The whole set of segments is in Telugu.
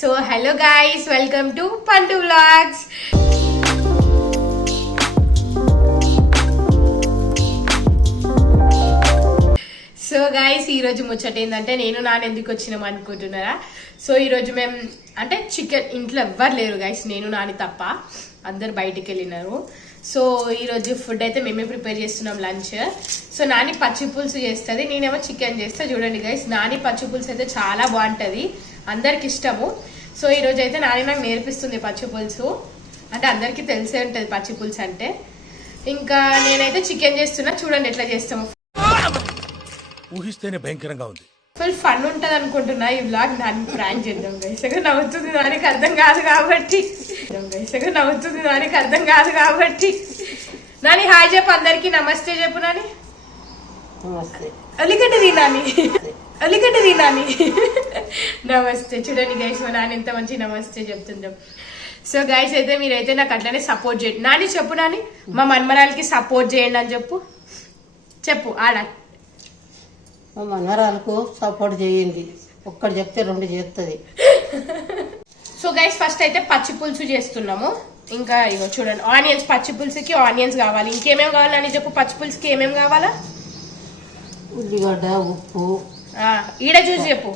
So hello guys welcome to Pandu vlogs so guys ఈ రోజు ముచ్చట ఏంటంటే నేను నాన్న ఎందుకు వచ్చినాం అనుకుంటున్నారా? సో ఈ రోజు మేము అంటే చికెన్ ఇంట్లో ఎవ్వరు లేరు గాయస్ నేను నాని తప్ప. అందరు బయటికి వెళ్ళినారు. సో ఈ రోజు ఫుడ్ అయితే మేమే ప్రిపేర్ చేస్తున్నాం లంచ్ సో నాని పచ్చి పులుసు చేస్తుంది నేనేమో చికెన్ చేస్తా. చూడండి గైస్ నాని పచ్చి పులుసు అయితే చాలా బాగుంటుంది. అందరికి ఇష్టము. సో ఈ రోజు అయితే నాని నాకు నేర్పిస్తుంది పచ్చి పులుసు. అంటే అందరికీ తెలిసే ఉంటది పచ్చి పులుసు అంటే. ఇంకా నేనైతే చికెన్ చేస్తున్నా. చూడండి ఎట్లా చేస్తాము. ఊహిస్తేనే భయంకరంగా ఉంది. ఫుల్ ఫన్ ఉంటది అనుకుంటున్నా ఈ వ్లాగ్. దాన్ని ప్రాంక్ చేద్దాం గైస్ ఎక్కడ నవ్వుతుంది దానికి అర్థం కాదు కాబట్టి. గైస్ ఎక్కడ నవ్వుతుంది దానికి అర్థం కాదు కాబట్టి. నాని హాయ్ చెప్పు అందరికి. నమస్తే చెప్పు నాని. నమస్తే. అలిగడ్డ తినాని అలిగడ్డ తినాని నమస్తే. చూడండి గైస్ మా నాన్న ఎంత మంచి నమస్తే చెప్తుంటాం సో గైస్ అయితే మీరైతే నాకు అట్లనే సపోర్ట్ చేయండి. నాని చెప్పు నాని మా మన్మరాలకి సపోర్ట్ చేయండి అని చెప్పు. చెప్పు ఆడ. మా మనవరాలకు సపోర్ట్ చేయండి. ఒక్కటి చెప్తే రెండు చేస్తుంది సో గైస్ ఫస్ట్ అయితే పచ్చి పులుసు చేస్తున్నాము. ఇంకా ఇగో చూడండి ఆనియన్స్ పచ్చి పులుసుకి ఆనియన్స్ కావాలి. ఇంకేమేం కావాలని చెప్పు పచ్చి పులుసుకి ఏమేం కావాలా? ఉల్లిగడ్డ ఉప్పు ఈడ చూసి చెప్పు.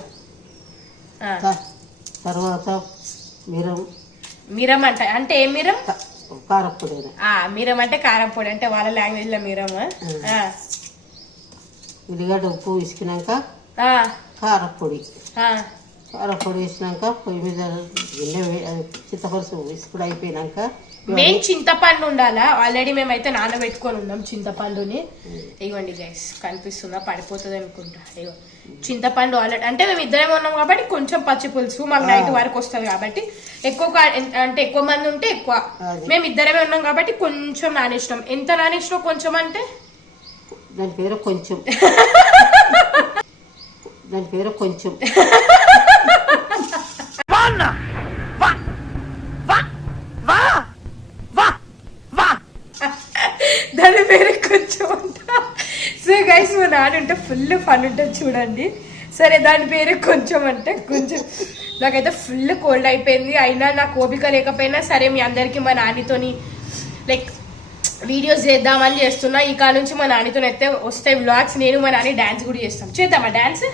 తర్వాత మిరం. మిరం అంట అంటే ఏం మిరం? ఆ మిరం అంటే కారం పొడి అంటే వాళ్ళ లాంగ్వేజ్లో మిరం ఉల్లిగడ్డ ఉప్పు విసికినాక ఆ, కారప్పొడి వేసినాక పొయ్యి మీద చింతపరుసు విసుకుడు అయిపోయినాక మెయిన్ చింతపండు ఉండాలా? ఆల్రెడీ మేమైతే నానబెట్టుకొని ఉన్నాం చింతపండుని. ఇవ్వండి గైస్ కనిపిస్తుందా? పడిపోతుంది అనుకుంటా. ఇగో చింతపండు ఆల్రెడీ అంటే మేము ఇద్దరేమో ఉన్నాం కాబట్టి కొంచెం పచ్చి పులుసు మాకు నైట్ వరకు వస్తుంది కాబట్టి ఎక్కువ అంటే ఎక్కువ మంది ఉంటే ఎక్కువ. మేము ఇద్దరమే ఉన్నాం కాబట్టి కొంచెం నానేసినాం ఎంత నానేసినాం కొంచెం అంటే? దాని పేరు కొంచెం. దాని పేరు కొంచెం దాని పేరు కొంచెం ఉంటా సో గైస్ మా నాన్న ఉంటే ఫుల్ ఫన్ ఉంటుంది చూడండి. సరే దాని పేరు కొంచెం అంటే కొంచెం నాకైతే ఫుల్ కోల్డ్ అయిపోయింది. అయినా నాకు ఓపిక లేకపోయినా సరే మీ అందరికి మా నాన్నతోని లైక్ వీడియోస్ చేద్దామని చేస్తున్నా. ఈ కాడ నుంచి మా నాన్నతో అయితే వస్తాయి వ్లాగ్స్ నేను మా నాని డాన్స్ కూడా చేస్తాం. చేద్దామా డాన్స్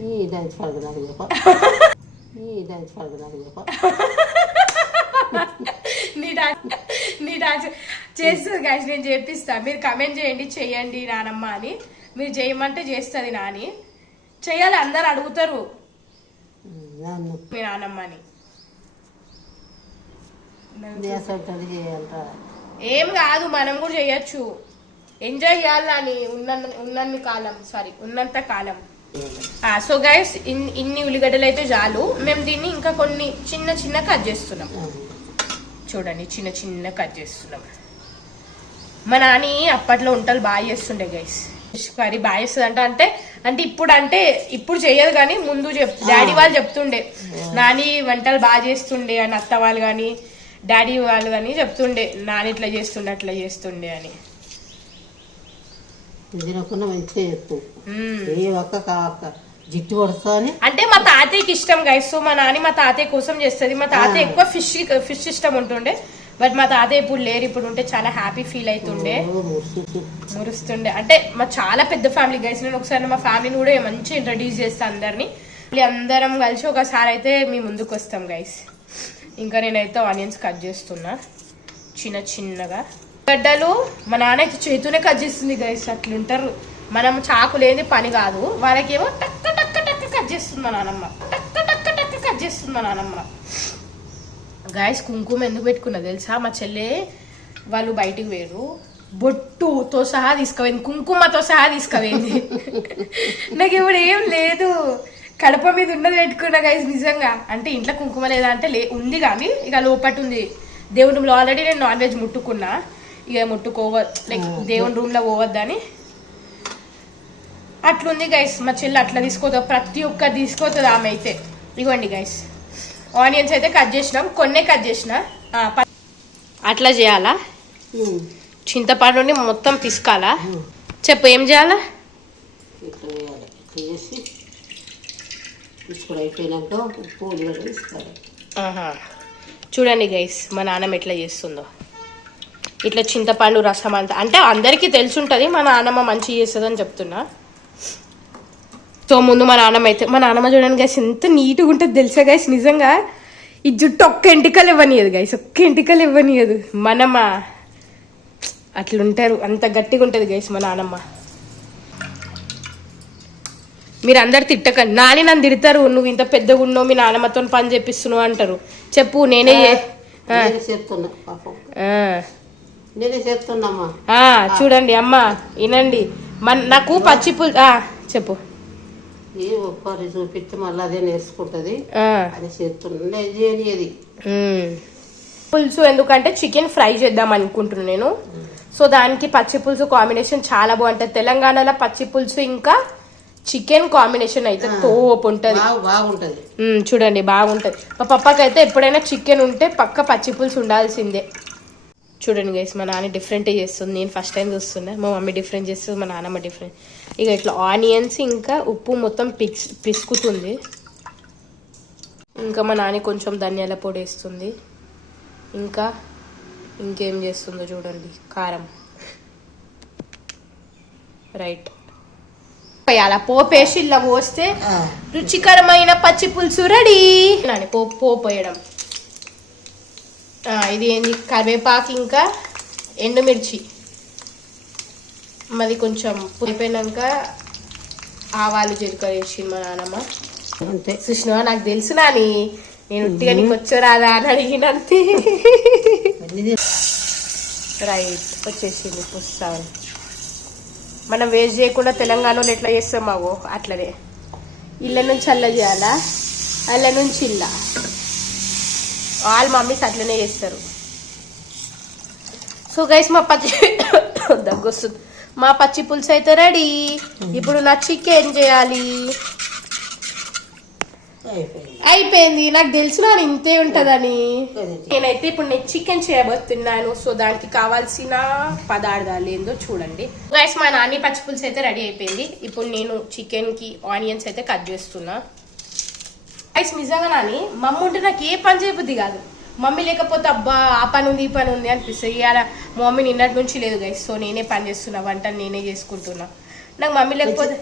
నీ డాన్స్ నీ డాన్స్ చేస్తుంది గాయస్ నేను చేపిస్తా. మీరు కమెంట్ చేయండి చెయ్యండి నానమ్మ అని. మీరు చేయమంటే చేస్తుంది నాని. చెయ్యాలి అందరు అడుగుతారు. మీ నానమ్మని. ఏం కాదు మనం కూడా చేయొచ్చు. ఎంజాయ్ చేయాలని ఉన్న ఉన్నన్ని కాలం సారీ ఉన్నంత కాలం. సో గైస్ ఇన్ని ఉల్లిగడ్డలు అయితే చాలు. మేము దీన్ని ఇంకా కొన్ని చిన్న చిన్న కట్ చేస్తున్నాం. చూడండి చిన్న చిన్న కట్ చేస్తున్నాం. మా నాని అప్పట్లో వంటలు బాగా చేస్తుండే గైస్ ఫిష్ కర్రీ బాగా చేస్తుంది అంటే అంటే అంటే ఇప్పుడు అంటే ఇప్పుడు చేయదు కానీ ముందు చెప్ డాడీ వాళ్ళు చెప్తుండే నాని వంటలు బాగా చేస్తుండే అని అత్త వాళ్ళు కానీ డాడీ వాళ్ళు కానీ చెప్తుండే నాని ఇట్లా చేస్తుండే అట్లా చేస్తుండే అని. తినకుండా మంచిగా చెప్తావు మ్మ్. ఏ ఒక్క కాక జిట్టు అంటే మా తాతయ్యకి ఇష్టం గైస్ సో మా నాని మా తాతయ్య కోసం చేస్తుంది. మా తాతయ్య ఎక్కువ ఫిష్ ఫిష్ ఇష్టం ఉంటుండే. బట్ మా తాతయ్య ఇప్పుడు లేరు ఇప్పుడు ఉంటే చాలా హ్యాపీ ఫీల్ అవుతుండే. మురుస్తుండే. అంటే మా చాలా పెద్ద ఫ్యామిలీ గైస్ నేను ఒకసారి మా ఫ్యామిలీని కూడా మంచిగా ఇంట్రడ్యూస్ చేస్తా అందరినీ. మళ్ళీ అందరం కలిసి ఒకసారి అయితే మీ ముందుకు వస్తాం గైస్. ఇంకా నేనైతే ఆనియన్స్ కట్ చేస్తున్నా చిన్న చిన్నగా. గడ్డలు మా నాన్న అయితే చేతూనే కట్ చేస్తుంది గైస్ అట్లుంటారు. మనం చాకు లేని పని కాదు. వాళ్ళకేమో టక్క టక్క టక్క కట్ చేస్తుంది మా నానమ్మ. టక్క టక్క టక్క కట్ చేస్తుంది మా నానమ్మ. గాయస్ కుంకుమ ఎందుకు పెట్టుకున్నా తెలుసా? మా చెల్లె వాళ్ళు బయటికి వేరు బొట్టుతో సహా తీసుకుపోయింది. కుంకుమతో సహా తీసుకుపోయింది. నాకు ఇప్పుడు ఏం లేదు. కడప మీద ఉన్నది పెట్టుకున్నా గైస్ నిజంగా. అంటే ఇంట్లో కుంకుమ లేదా అంటే లే ఉంది కానీ ఇక లోపట ఉంది. దేవుని రూమ్లో ఆల్రెడీ నేను నాన్ వెజ్ ముట్టుకున్నా. ఇక ముట్టుకోవ లైక్ దేవుని రూమ్లో పోవద్దని. అట్లుంది గైస్ మా చెల్లి అట్లా తీసుకోతుంది ప్రతి ఒక్కరు తీసుకోతుంది ఆమె అయితే. ఇగోండి గైస్ ఆనియన్స్ అయితే కట్ చేసినాం కొన్నే కట్ చేసిన. అట్లా చేయాలా. చింతపండుని మొత్తం పిసకాలా చెప్పు ఏం చేయాలా? తీసుకోవాలి చూడండి గైస్ మా నాన్నమ్మ ఎట్లా చేస్తుందో. ఇట్లా చింతపండు రసం అంతా అంటే అందరికీ తెలుసుంటుంది మా నాన్నమ్మ మంచిగా చేస్తుందని చెప్తున్నా. సో ముందు మా నాన్నమ్మ అయితే మా నాన్నమ్మ చూడండి గైస్ ఎంత నీట్గా ఉంటుంది తెలుసా గైస్ నిజంగా ఈ జుట్టు ఒక్క ఎంటికలు ఇవ్వనియదు గైస్ ఒక్క ఎంటికలు ఇవ్వనియదు. మనమ్మ అట్లుంటారు అంత గట్టిగా ఉంటుంది గైస్ మా నాన్నమ్మ. మీరు అందరు తిట్టకండి. నాని నన్ను తిడతారు నువ్వు ఇంత పెద్దగా ఉన్నావు మీ నాన్నమ్మతో పని చేపిస్తున్నావు అంటారు. చెప్పు నేనే చే- ఆ, నేనే చేస్తున్నా పాపం. ఆ, నేనే చేస్తున్నామ్మా ఆ, చూడండి అమ్మ వినండి. మన నాకు పచ్చి పుల్ చెప్పు. ఒక్కరి చూపిస్తే మళ్ళీ అదే నేర్చుకుంటుంది. అది చేస్తున్నా నేను చేయనిది ఉమ్. పులుసు ఎందుకంటే చికెన్ ఫ్రై చేద్దాం అనుకుంటున్నాను నేను. సో దానికి పచ్చి పులుసు కాంబినేషన్ చాలా బాగుంటుంది. తెలంగాణలో పచ్చి పులుసు ఇంకా చికెన్ కాంబినేషన్ అయితే తోపు ఉంటుంది. బాగా బాగుంటుంది. చూడండి బాగుంటుంది. మా పప్పకి అయితే ఎప్పుడైనా చికెన్ ఉంటే పక్క పచ్చి పులుసు ఉండాల్సిందే. చూడండి గైస్ మా నాన్న డిఫరెంట్ చేస్తుంది. నేను ఫస్ట్ టైం చూస్తున్నా. మా మమ్మీ డిఫరెంట్ చేస్తుంది మా నాన్నమ్మ డిఫరెంట్ ఇక ఇట్లా ఆనియన్స్ ఇంకా ఉప్పు మొత్తం పిక్స్ పిసుకుతుంది. ఇంకా మా నాని కొంచెం ధనియాల పొడి వేస్తుంది. ఇంకా ఇంకేం చేస్తుందో చూడండి. కారం. రైట్ అలా పోపేసి ఇలా పోస్తే రుచికరమైన పచ్చి పులుసు రెడీ. నాని పోపు పోపు వేయడం. ఇది ఏంది? కరివేపాకు ఇంకా ఎండుమిర్చి. మరి కొంచెం అయిపోయినాక ఆవాలు జీలకర్ర వేసింది మా నాన్నమ్మ అంతే. సుష్ణా నాకు తెలుసు నాని. నేను ఉట్టిగా నీకు వచ్చారాదా అని అడిగినంతే రైట్ వచ్చేసింది పుస్తాను మనం వేస్ట్ చేయకుండా తెలంగాణలో ఎట్లా చేస్తాం మావో? అట్లనే. ఇళ్ళ నుంచి అల్ల చేయాలా? అల్ల నుంచి ఇల్ల? వాళ్ళ మమ్మీస్ అట్లనే చేస్తారు. సో గైస్ మా పచ్చి దగ్గు వస్తుంది. మా పచ్చి పులుసు అయితే రెడీ. ఇప్పుడు నా చికెన్ చేయాలి? అయిపోయింది. నాకు తెలుసు నాకు ఇంతే ఉంటదని. అది నేనైతే ఇప్పుడు నేను చికెన్ చేయబోతున్నాను. సో దానికి కావాల్సిన పదార్థాలు ఏందో చూడండి. గైస్ మా నాని పచ్చి పులుసు అయితే రెడీ అయిపోయింది. ఇప్పుడు నేను చికెన్కి ఆనియన్స్ అయితే కట్ చేస్తున్నా. గైస్ నిజంగా నాని మమ్మీ ఉంటే నాకు ఏ పని చేయబుద్ది కాదు. మమ్మీ లేకపోతే అబ్బా ఆ పని ఉంది ఈ పని ఉంది అనిపిస్తుంది. ఇవాళ మా మమ్మీ నిన్నటి నుంచి లేదు గైస్ సో నేనే పని చేస్తున్నా వంట నేనే చేసుకుంటున్నా. నాకు మమ్మీ లేకపోతే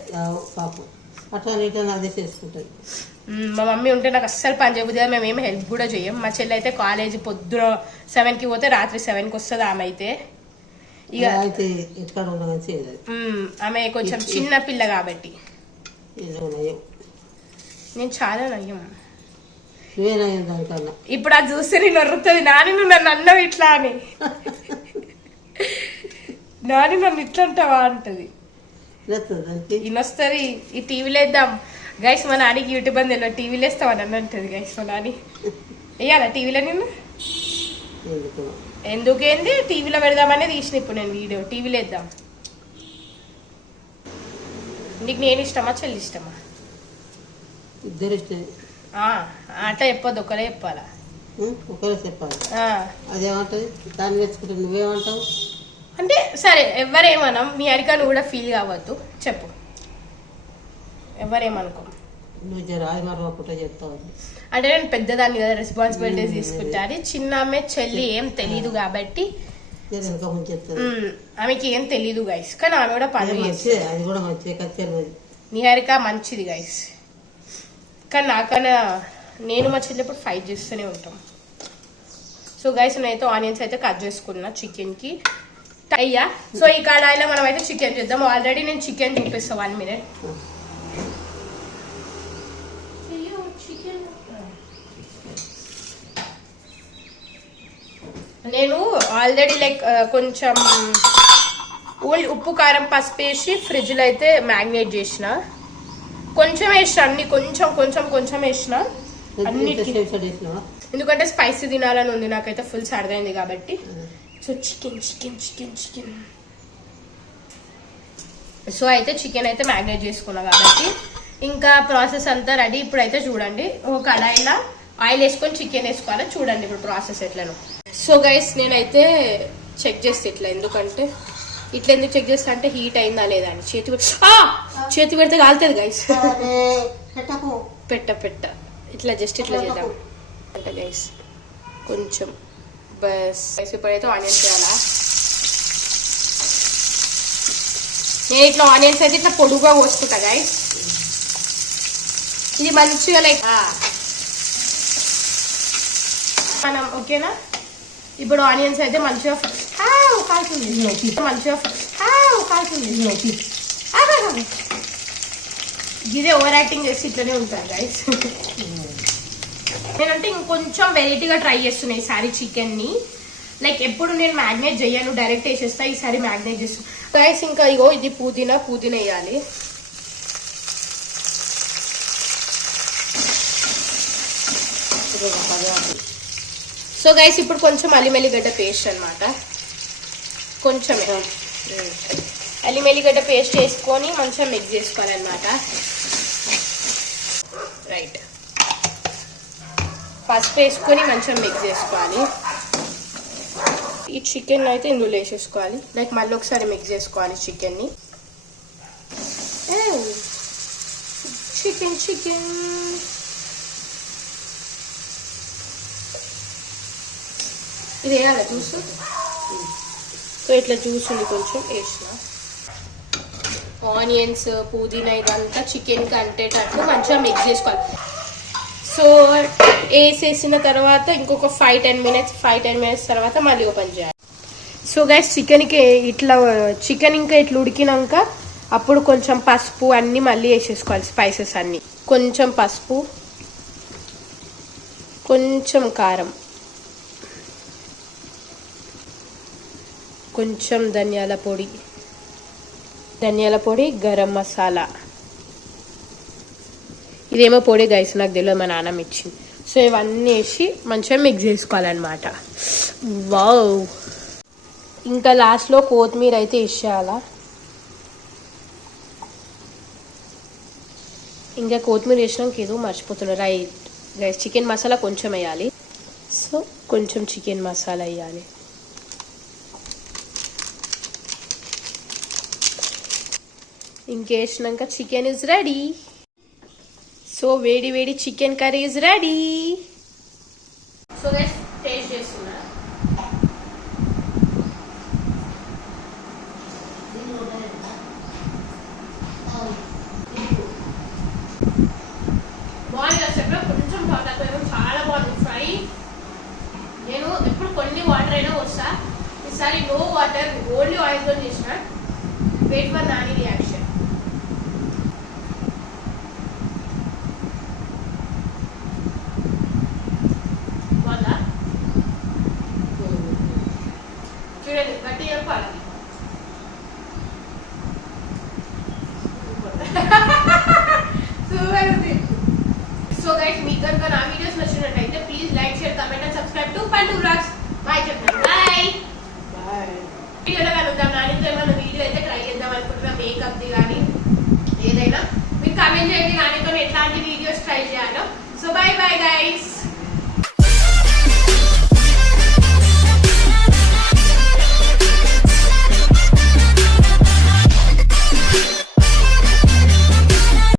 మా మమ్మీ ఉంటే నాకు అస్సలు పని చేయబుద్ది కాదు. మేము ఏమి హెల్ప్ కూడా చేయం. మా చెల్లి అయితే కాలేజీ పొద్దున సెవెన్కి పోతే రాత్రి సెవెన్కి వస్తుంది ఆమె అయితే. ఇక ఆమె కొంచెం చిన్న పిల్ల కాబట్టి. నేను చాలా నయ్యం. ఇప్పుడు అది చూస్తే నేను వరుతుంది నాని నువ్వు నన్ను అన్నవి ఇట్లా అని. నాని నన్ను ఇట్లా అంటావా అంటది. ఇన్నొస్తుంది ఈ టీవీలో వేద్దాం గైస్ మా నానికి యూట్యూబ్ అని తెలియదు టీవీలో వేస్తామని అని అంటది గైస్ మా నాని. వేయాలా టీవీలో నిన్ను? ఎందుకు? ఎందుకేంది టీవీలో పెడదామనే తీసిన ఇప్పుడు నేను వీడియో. టీవీలో వేద్దాం నీకు నేను ఇష్టమా చెల్లి ఇష్టమా? ఇద్దరు చెప్పొద్దు ఒకరే చెప్పాలా? ఒకరే చెప్పాలి. అదేమంటది? దాన్ని నువ్వేమంటావు? అంటే సరే ఎవరేమనం మీ అరికాను కూడా ఫీల్ కావద్దు. చెప్పు. ఎవరేమనుకో. నువ్వు మరవకుండా చెప్తావు. అంటే నేను పెద్దదాన్ని కదా రెస్పాన్సిబిలిటీస్ తీసుకుంటాను చిన్న ఆమె చెల్లి ఏం తెలీదు కాబట్టి. ఆమెకి ఏం తెలీదు గైస్ కానీ ఆమె కూడా మంచిదే అది కూడా మంచిదే నిహారిక మంచిది గైస్ కానీ నాకన్నా నేను మా చెల్లి ఇప్పుడు ఫైట్ చేస్తూనే ఉంటాం. సో గైస్ నేనైతే ఆనియన్స్ అయితే కట్ చేసుకున్నా చికెన్కి. అయ్యా సో ఈ కడాయిలో మనం అయితే చికెన్ చేద్దాం. ఆల్రెడీ నేను చికెన్ చూపిస్తాను వన్ మినిట్ నేను ఆల్రెడీ లైక్ కొంచెం ఓన్లీ ఉప్పు కారం పసుపు వేసి ఫ్రిడ్జ్లో అయితే మ్యాగ్నేట్ చేసిన. కొంచెం వేసిన అన్ని కొంచెం కొంచెం కొంచెం వేసిన అన్నిటికీ. ఎందుకంటే స్పైసీ తినాలని ఉంది నాకైతే ఫుల్ సరదైంది కాబట్టి. So chicken chicken chicken chicken so అయితే చికెన్ అయితే మ్యాగ్నేట్ చేసుకున్నా కాబట్టి. ఇంకా ప్రాసెస్ అంతా రెడీ ఇప్పుడైతే చూడండి ఒక కడాయిలో ఆయిల్ వేసుకొని చికెన్ వేసుకోవాలి? చూడండి ఇప్పుడు ప్రాసెస్ ఎట్లను. సో గైస్ నేనైతే చెక్ చేస్తే ఇట్లా ఎందుకంటే ఇట్లా ఎందుకు చెక్ చేస్తా అంటే హీట్ అయిందా లేదా అని. చేతి! చేతి పెడితే కాలుతుంది గైస్ పెట్ట పెట్ట. ఇట్లా జస్ట్ ఇట్లా చేద్దాం. అంట గైస్ కొంచెం బస్ గైస్ ఇప్పుడైతే ఆనియన్స్ చేయాలా నేను ఇట్లా ఆనియన్స్ అయితే ఇట్లా పొడుగా కోసుకుంటా గైస్ ఇది మంచిగా లైక్ మనం ఓకేనా? ఇప్పుడు ఆనియన్స్ అయితే మంచిగా ఆ, కాలుతుంది మంచిగా ఆ, కాలుతుంది ఆగాగాగా. ఇదే ఓవర్ యాక్టింగ్ చేసి ఇట్లనే ఉంటారు గైస్ నేనంటే ఇంకొంచెం వెరైటీగా ట్రై చేస్తున్నా ఈసారి చికెన్ని లైక్ ఎప్పుడు నేను మ్యాగ్నేట్ చేయను డైరెక్ట్ వేసేస్తా ఈసారి మ్యాగ్నేట్ చేస్తాను గైస్ ఇంకా ఇగో ఇది పుదీనా పుదీనా వేయాలి. సో గైస్ ఇప్పుడు కొంచెం అల్లిమెల్లిగడ్డ పేస్ట్ అన్నమాట కొంచెమే అల్లిమెల్లిగడ్డ పేస్ట్ వేసుకొని మంచిగా మిక్స్ చేసుకోవాలన్నమాట. రైట్ పసుపు వేసుకొని మంచిగా మిక్స్ చేసుకోవాలి. ఈ చికెన్ అయితే ఇందులో వేసేసుకోవాలి. లైక్ మళ్ళీ ఒకసారి మిక్స్ చేసుకోవాలి చికెన్ని చికెన్ చికెన్ ఇది వేయాలి? జ్యూస్ సో ఇట్లా జ్యూస్ ఉంది కొంచెం వేసిన. ఆనియన్స్ పుదీనా ఇదంతా చికెన్కి అంటేటట్టు మంచిగా మిక్స్ చేసుకోవాలి. సో వేసేసిన తర్వాత ఇంకొక five ten minutes five ten minutes తర్వాత మళ్ళీ ఓపెన్ చేయాలి. సో గైస్ చికెన్కి ఇట్లా చికెన్ ఇంకా ఇట్లా ఉడికినాక అప్పుడు కొంచెం పసుపు అన్నీ మళ్ళీ వేసేసుకోవాలి స్పైసెస్ అన్నీ. కొంచెం పసుపు కొంచెం కారం. కొంచెం ధనియాల పొడి. ధనియాల పొడి గరం మసాలా. ఇదేమో పొడి గైస్ నాకు తెలియదు మా నాన్నమ్మ ఇచ్చింది. సో ఇవన్నీ వేసి మంచిగా మిక్స్ చేసుకోవాలన్నమాట. వావ్ ఇంకా లాస్ట్లో కొత్తిమీర అయితే వేసేయాలా? ఇంకా కొత్తిమీర వేసినాక ఏదో మర్చిపోతున్నా. రైట్ గైస్ చికెన్ మసాలా కొంచెం వేయాలి. సో కొంచెం చికెన్ మసాలా వేయాలి. ఇంకేసినాక చికెన్ ఇస్ రెడీ సో వేడి వేడి chicken curry is ready so guys taste చేస్తున్నా. బాగుంది అసలు కొంచెం తక్కువ చాలా బాగుంది. ఫ్రై. నేను ఎప్పుడు కొన్ని వాటర్ అయినా వస్తా ఈసారి నో వాటర్ ఓన్లీ ఆయిల్తో చేసిన. వెయిట్ ఫర్ నాని రియాక్షన్ బాగుందా చూడండి గట్టి చెప్పాలి సూపర్ ఉంది సో గైస్ మీకు కనుక నా వీడియోస్ నచ్చినట్టయితే please like share comment and subscribe to Pandu vlogs bye చెప్పండి బాయ్ వీడియోలో కలుద్దాం నానితో ఏమైనా వీడియో అయితే ట్రై చేద్దాం అనుకుంటున్నా. మేకప్ది కానీ ఏదైనా. మీరు కమెంట్ చేయండి నానితో ఎట్లాంటి వీడియోస్ ట్రై చేయాలో. So bye bye guys